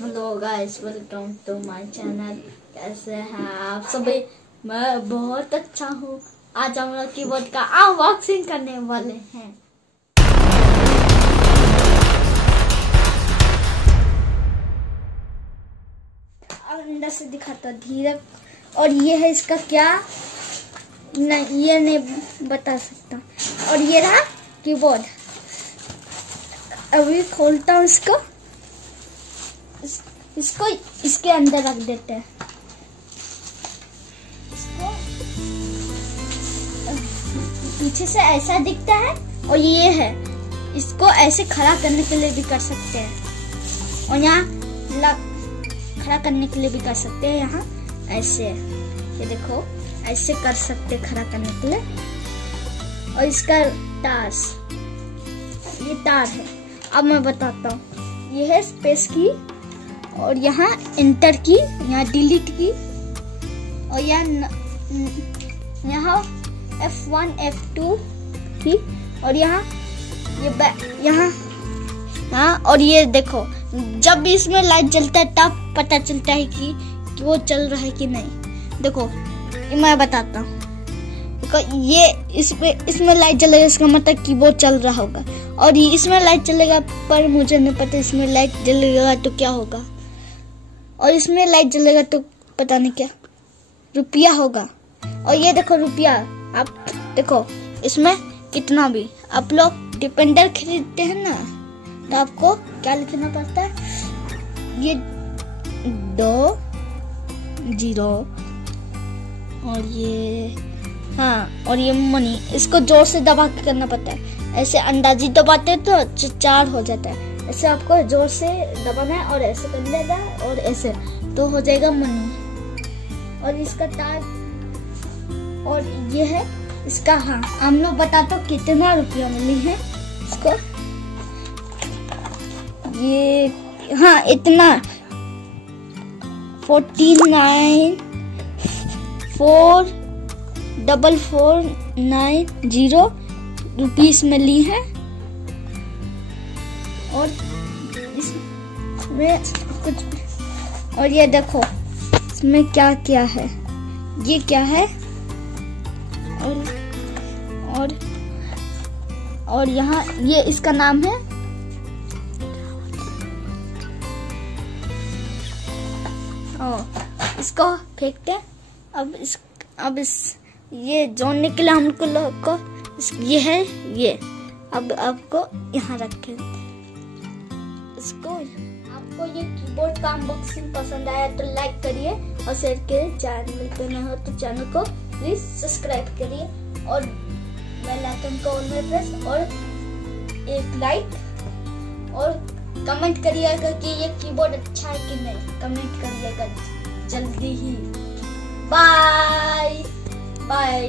Hello guys, welcome to my channel. कैसे हैं आप सभी? मैं बहुत अच्छा हूँ। आज हम लोग कीबोर्ड का अनबॉक्सिंग करने वाले हैं। अंदर से दिखाता धीरे। और ये है इसका क्या, नहीं ये नहीं बता सकता। और ये रहा कीबोर्ड। अभी खोलता हूँ इसको। इसको इसके अंदर रख देते हैं। इसको पीछे से ऐसा दिखता है और ये है। इसको ऐसे खड़ा करने के लिए भी कर सकते हैं और यहाँ खड़ा करने के लिए भी कर सकते हैं। यहाँ ऐसे ये देखो, ऐसे कर सकते हैं खड़ा करने के लिए। और इसका ये तार है। अब मैं बताता हूँ। ये है स्पेस की, और यहाँ इंटर की, यहाँ डिलीट की, और यहाँ F1 F2 की, और यहाँ यहाँ और ये देखो, जब भी इसमें लाइट जलता है तब पता चलता है कि वो चल रहा है कि नहीं। देखो मैं बताता हूँ। ये इसमें लाइट जलेगा, इसका मतलब कि वो चल रहा होगा। और ये इसमें लाइट चलेगा, पर मुझे नहीं पता इसमें लाइट जलेगा तो क्या होगा। और इसमें लाइट जलेगा तो पता नहीं क्या, रुपया होगा। और ये देखो रुपया, आप देखो इसमें कितना भी। आप लोग डिपेंडर खरीदते हैं ना, तो आपको क्या लिखना पड़ता है? ये 2 0 और ये और ये मनी। इसको जोर से दबा के करना पड़ता है। ऐसे अंदाजी दबाते तो 4 हो जाता है। ऐसे आपको जोर से दबाना है और ऐसे कर लेगा और ऐसे तो हो जाएगा मनी। और इसका तार, और ये है इसका। हम लोग बता तो कितना रुपया मिली है इसको। ये इतना 49,449 रुपीस में ली है। और इसमें कुछ, और ये देखो इसमें क्या क्या है। ये क्या है, और यहाँ ये इसका नाम है। इसको फेंकते हैं। अब ये जोड़ने के लिए हमको लोग को ये है ये। अब आपको यहाँ रखें इसको। आपको ये कीबोर्ड का अनबॉक्सिंग पसंद आया तो लाइक करिए और शेयर करिए। चैनल पे नए हो तो चैनल को प्लीज सब्सक्राइब करिए और बेल आइकन को ऑन में प्रेस, और एक लाइक और कमेंट करिएगा कि ये कीबोर्ड अच्छा है कि नहीं। कमेंट करिएगा जल्दी ही। Bye bye.